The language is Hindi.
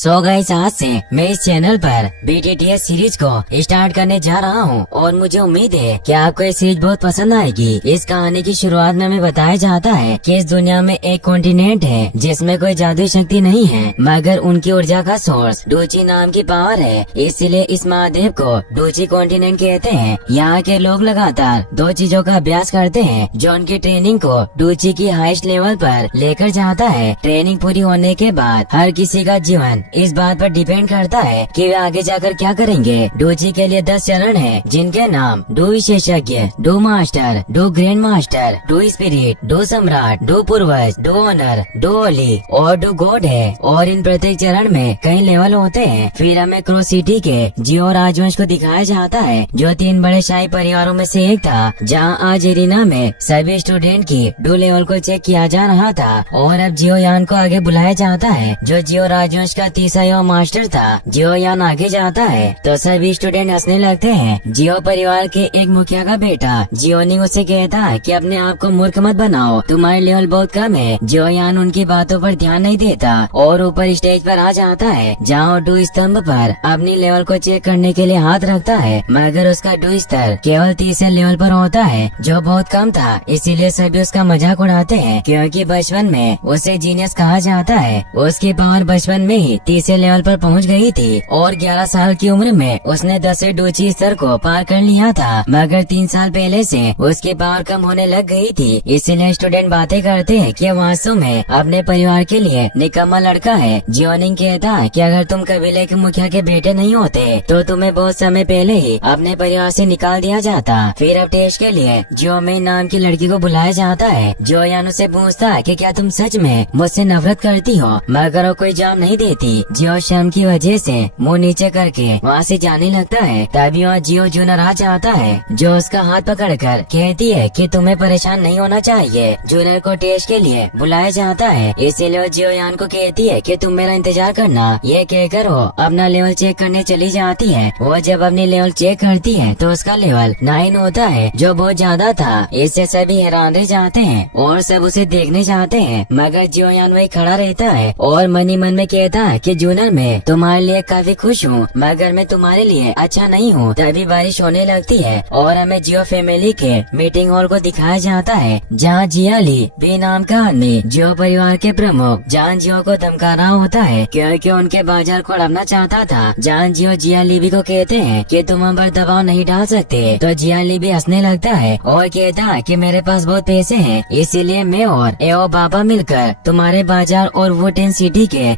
सो गाइस, आज से मैं इस चैनल पर BTTS सीरीज को स्टार्ट करने जा रहा हूँ और मुझे उम्मीद है कि आपको ये सीरीज बहुत पसंद आएगी। इस कहानी की शुरुआत में हमें बताया जाता है कि इस दुनिया में एक कॉन्टिनेंट है जिसमें कोई जादुई शक्ति नहीं है, मगर उनकी ऊर्जा का सोर्स डूची नाम की पावर है। इसीलिए इस महाद्वीप को डूची कॉन्टिनेंट कहते हैं। यहाँ के लोग लगातार दो चीजों का अभ्यास करते हैं जो उनकी ट्रेनिंग को डूची की हाईएस्ट लेवल पर लेकर जाता है। ट्रेनिंग पूरी होने के बाद हर किसी का जीवन इस बात पर डिपेंड करता है कि वे आगे जाकर क्या करेंगे। डूची के लिए 10 चरण हैं, जिनके नाम डू विशेषज्ञ, do master, do grand master, do spirit, do सम्राट, डू पूर्वज, डू ऑनर, डू ओली और डू गॉड है। और इन प्रत्येक चरण में कई लेवल होते हैं। फिर हमें क्रो सिटी के जियो राजवंश को दिखाया जाता है, जो 3 बड़े शाही परिवारों में से एक था, जहाँ आज एरिना में सभी स्टूडेंट की डू लेवल को चेक किया जा रहा था। और अब जियो यान को आगे बुलाया जाता है, जो जियो राजवंश का तीसरा मास्टर था। जियो यान आगे जाता है तो सभी स्टूडेंट हंसने लगते हैं। जियो परिवार के एक मुखिया का बेटा जियोनिंग उसे कहता है कि अपने आप को मूर्ख मत बनाओ, तुम्हारे लेवल बहुत कम है। जियो यान उनकी बातों पर ध्यान नहीं देता और ऊपर स्टेज पर आ जाता है, जहाँ डू स्तंभ पर अपनी लेवल को चेक करने के लिए हाथ रखता है, मगर उसका डू स्तर केवल तीसरे लेवल पर होता है, जो बहुत कम था। इसीलिए सभी उसका मजाक उड़ाते हैं, क्योंकि बचपन में उसे जीनियस कहा जाता है। उसकी पावर बचपन में ही तीसरे लेवल पर पहुंच गई थी और 11 साल की उम्र में उसने 10वें डूची स्तर को पार कर लिया था, मगर 3 साल पहले से उसकी पावर कम होने लग गई थी। इसीलिए स्टूडेंट बातें करते हैं कि वास्तव में अपने परिवार के लिए निकम्मा लड़का है। जियोनिंग कहता है कि अगर तुम कबीले के मुखिया के बेटे नहीं होते तो तुम्हें बहुत समय पहले ही अपने परिवार से निकाल दिया जाता। फिर अब टेस्ट के लिए जियोमेन नाम की लड़की को बुलाया जाता है। जियोयान उसे पूछता है कि क्या तुम सच में मुझसे नफरत करती हो, मगर वो कोई जवाब नहीं देती। जियो शर्म की वजह से मुंह नीचे करके वहाँ से जाने लगता है। तभी वहाँ जियो जूनियर आ जाता है, जो उसका हाथ पकड़कर कहती है कि तुम्हें परेशान नहीं होना चाहिए। जूनियर को टेस्ट के लिए बुलाया जाता है, इसीलिए वो जियो यान को कहती है कि तुम मेरा इंतजार करना। ये कहकर वो अपना लेवल चेक करने चली जाती है। वो जब अपनी लेवल चेक करती है तो उसका लेवल 9 होता है, जो बहुत ज्यादा था। इससे सभी हैरान रह जाते हैं और सब उसे देखने जाते हैं, मगर जियो यान वही खड़ा रहता है और मन ही मन में कहता है कि जूनियर मैं तुम्हारे लिए काफी खुश हूँ, मगर मैं तुम्हारे लिए अच्छा नहीं हूँ। तभी बारिश होने लगती है और हमें जियो फैमिली के मीटिंग हॉल को दिखाया जाता है, जहाँ जियाली बी नाम का आदमी जियो परिवार के प्रमुख जहाँ जियो को धमका रहा होता है, क्योंकि उनके बाजार को हड़पना चाहता था। जहाँ जियो जियालीबी को कहते हैं कि तुम हम पर दबाव नहीं डाल सकते, तो जियालीबी हंसने लगता है और कहता है कि मेरे पास बहुत पैसे हैं, इसीलिए मैं और एओ बाबा मिलकर तुम्हारे बाजार और वुटेन सिटी के